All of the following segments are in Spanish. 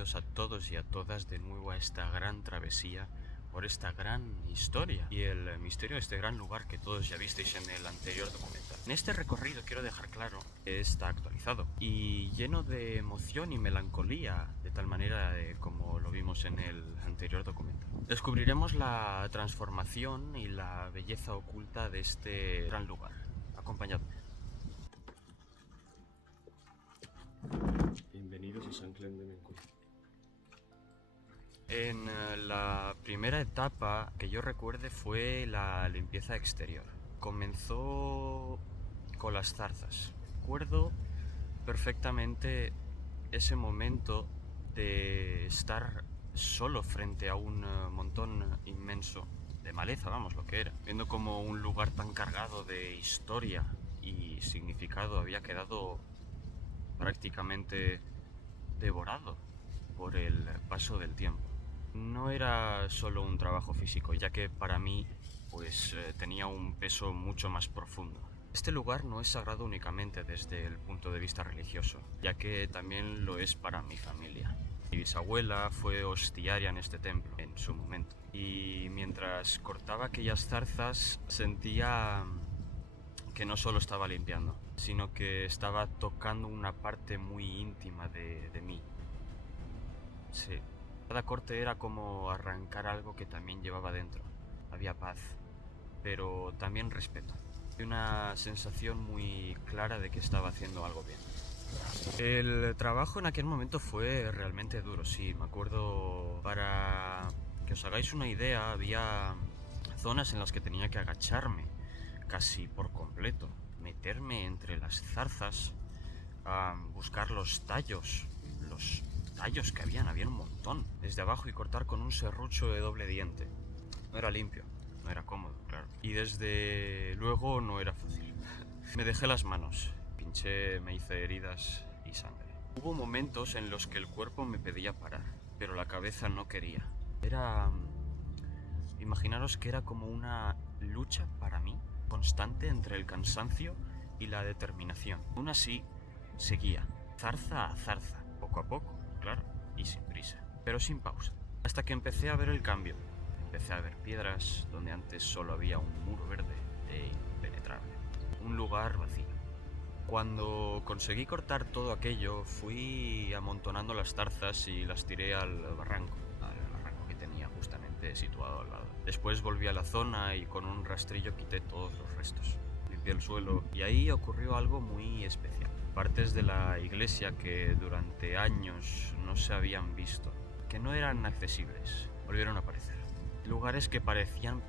bienvenidos a todos y a todas de nuevo a esta gran travesía por esta gran historia y el misterio de este gran lugar que todos ya visteis en el anterior documental. En este recorrido quiero dejar claro que está actualizado y lleno de emoción y melancolía, de tal manera como lo vimos en el anterior documental. Descubriremos la transformación y la belleza oculta de este gran lugar. Acompañadme. Bienvenidos a San Clem de Mencuy. En la primera etapa que yo recuerde fue la limpieza exterior. Comenzó con las zarzas. Recuerdo perfectamente ese momento de estar solo frente a un montón inmenso de maleza, vamos, lo que era. Viendo como un lugar tan cargado de historia y significado había quedado prácticamente devorado por el paso del tiempo. No era solo un trabajo físico, ya que para mí tenía un peso mucho más profundo. Este lugar no es sagrado únicamente desde el punto de vista religioso, ya que también lo es para mi familia. Mi bisabuela fue hostiaria en este templo en su momento, y mientras cortaba aquellas zarzas sentía que no solo estaba limpiando, sino que estaba tocando una parte muy íntima de mí. Sí. Cada corte era como arrancar algo que también llevaba dentro. Había paz, pero también respeto. Y una sensación muy clara de que estaba haciendo algo bien. El trabajo en aquel momento fue realmente duro, sí. Me acuerdo, para que os hagáis una idea, había zonas en las que tenía que agacharme casi por completo, meterme entre las zarzas, buscar los tallos que había un montón, desde abajo, y cortar con un serrucho de doble diente. No era limpio, no era cómodo, claro. Y desde luego no era fácil. Me dejé las manos, pinché, me hice heridas y sangre. Hubo momentos en los que el cuerpo me pedía parar, pero la cabeza no quería. Imaginaros que era como una lucha para mí, constante entre el cansancio y la determinación. Aún así, seguía, zarza a zarza, poco a poco, claro, y sin prisa, pero sin pausa. Hasta que empecé a ver el cambio. Empecé a ver piedras donde antes solo había un muro verde e impenetrable. Un lugar vacío. Cuando conseguí cortar todo aquello, fui amontonando las zarzas y las tiré al barranco que tenía justamente situado al lado. Después volví a la zona y con un rastrillo quité todos los restos. Limpié el suelo y ahí ocurrió algo muy especial. Partes de la iglesia que durante años no se habían visto, que no eran accesibles, volvieron a aparecer. Lugares que parecían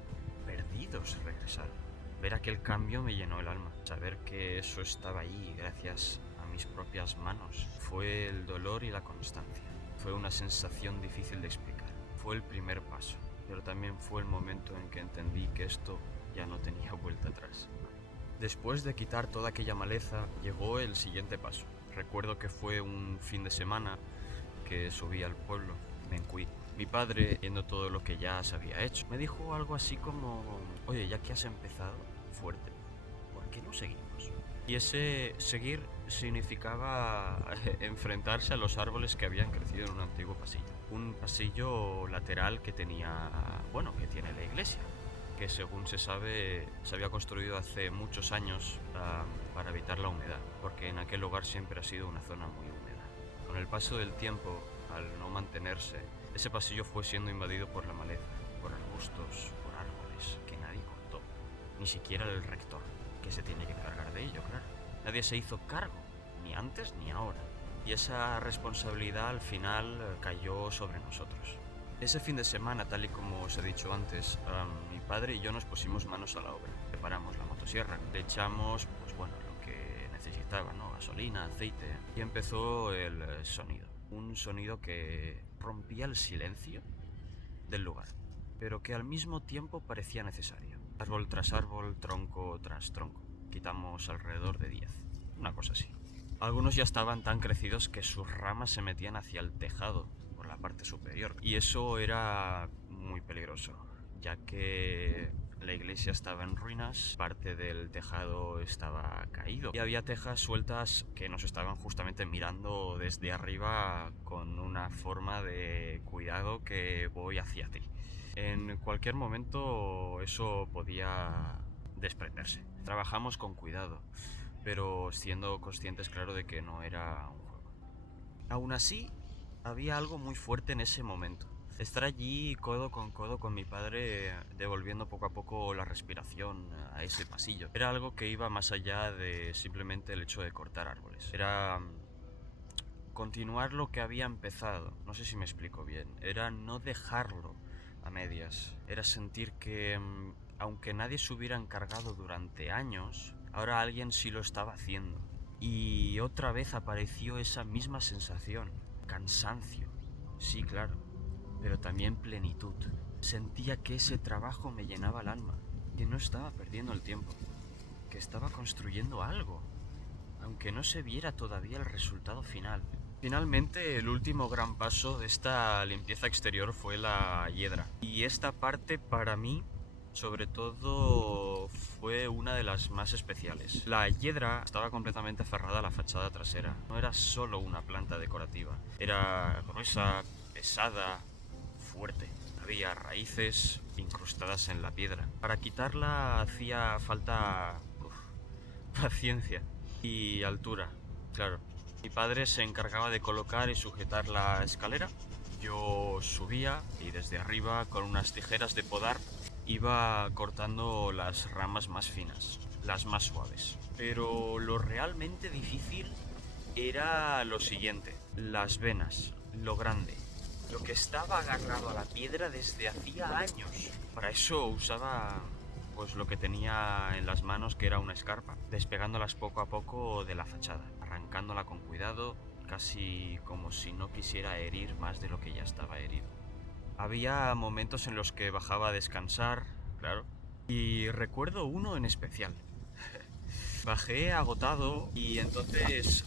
perdidos regresaron. Ver aquel cambio me llenó el alma. Saber que eso estaba ahí gracias a mis propias manos fue el dolor y la constancia. Fue una sensación difícil de explicar. Fue el primer paso, pero también fue el momento en que entendí que esto ya no tenía vuelta atrás. Después de quitar toda aquella maleza, llegó el siguiente paso. Recuerdo que fue un fin de semana que subí al pueblo, Mencuy. Mi padre, viendo todo lo que ya se había hecho, me dijo algo así como: oye, ya que has empezado fuerte, ¿por qué no seguimos? Y ese seguir significaba enfrentarse a los árboles que habían crecido en un antiguo pasillo. Un pasillo lateral que tiene la iglesia, que según se sabe se había construido hace muchos años para evitar la humedad, porque en aquel lugar siempre ha sido una zona muy húmeda. Con el paso del tiempo, al no mantenerse, ese pasillo fue siendo invadido por la maleza, por arbustos, por árboles que nadie cortó, ni siquiera el rector, que se tiene que encargar de ello, claro. Nadie se hizo cargo, ni antes ni ahora, y esa responsabilidad al final cayó sobre nosotros. Ese fin de semana, tal y como os he dicho antes, mi padre y yo nos pusimos manos a la obra. Preparamos la motosierra, le echamos lo que necesitaba, ¿no? Gasolina, aceite, y empezó el sonido. Un sonido que rompía el silencio del lugar, pero que al mismo tiempo parecía necesario. Árbol tras árbol, tronco tras tronco. Quitamos alrededor de 10, una cosa así. Algunos ya estaban tan crecidos que sus ramas se metían hacia el tejado por la parte superior, y eso era muy peligroso, ya que La iglesia estaba en ruinas, parte del tejado estaba caído y había tejas sueltas que nos estaban justamente mirando desde arriba con una forma de cuidado que voy hacia ti. En cualquier momento eso podía desprenderse. Trabajamos con cuidado, pero siendo conscientes, claro, de que no era un juego. Aún así, había algo muy fuerte en ese momento. Estar allí codo con mi padre, devolviendo poco a poco la respiración a ese pasillo. Era algo que iba más allá de simplemente el hecho de cortar árboles. Era continuar lo que había empezado. No sé si me explico bien. Era no dejarlo a medias. Era sentir que, aunque nadie se hubiera encargado durante años, ahora alguien sí lo estaba haciendo. Y otra vez apareció esa misma sensación. Cansancio. Sí, claro. Pero también plenitud. Sentía que ese trabajo me llenaba el alma. Que no estaba perdiendo el tiempo. Que estaba construyendo algo. Aunque no se viera todavía el resultado final. Finalmente, el último gran paso de esta limpieza exterior fue la hiedra. Y esta parte para mí, sobre todo, fue una de las más especiales. La hiedra estaba completamente cerrada a la fachada trasera. No era solo una planta decorativa. Era gruesa, pesada, fuerte. Había raíces incrustadas en la piedra. Para quitarla hacía falta paciencia y altura, claro. Mi padre se encargaba de colocar y sujetar la escalera. Yo subía y desde arriba, con unas tijeras de podar, iba cortando las ramas más finas, las más suaves. Pero lo realmente difícil era lo siguiente: las venas, lo grande, lo que estaba agarrado a la piedra desde hacía años. Para eso usaba pues lo que tenía en las manos, que era una escarpa, despegándolas poco a poco de la fachada, arrancándola con cuidado, casi como si no quisiera herir más de lo que ya estaba herido. Había momentos en los que bajaba a descansar, claro, y recuerdo uno en especial. Bajé agotado y entonces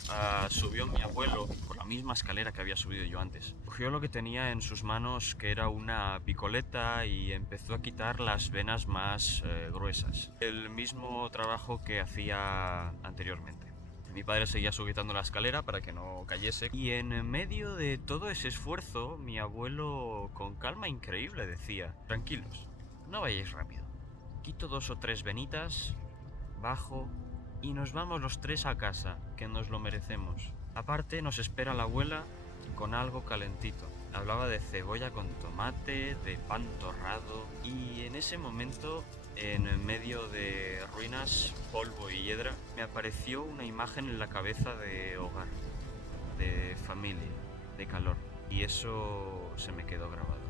subió mi abuelo por la misma escalera que había subido yo antes. Cogió lo que tenía en sus manos, que era una picoleta, y empezó a quitar las venas más gruesas. El mismo trabajo que hacía anteriormente. Mi padre seguía sujetando la escalera para que no cayese. Y en medio de todo ese esfuerzo, mi abuelo, con calma increíble, decía: tranquilos, no vayáis rápido. Quito 2 o 3 venitas, bajo y nos vamos los 3 a casa, que nos lo merecemos. Aparte nos espera la abuela con algo calentito. Hablaba de cebolla con tomate, de pan torrado, y en ese momento, en medio de ruinas, polvo y hiedra, me apareció una imagen en la cabeza de hogar, de familia, de calor, y eso se me quedó grabado.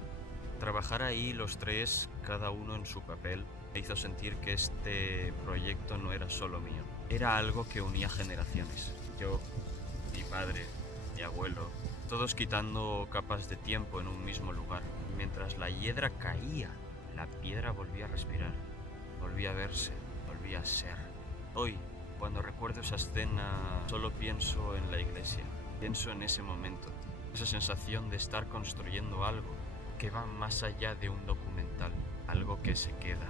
Trabajar ahí los 3, cada uno en su papel, me hizo sentir que este proyecto no era solo mío. Era algo que unía generaciones. Yo, mi padre, mi abuelo, todos quitando capas de tiempo en un mismo lugar. Y mientras la hiedra caía, la piedra volvía a respirar, volvía a verse, volvía a ser. Hoy, cuando recuerdo esa escena, solo pienso en la iglesia. Pienso en ese momento, esa sensación de estar construyendo algo que va más allá de un documental, algo que se queda,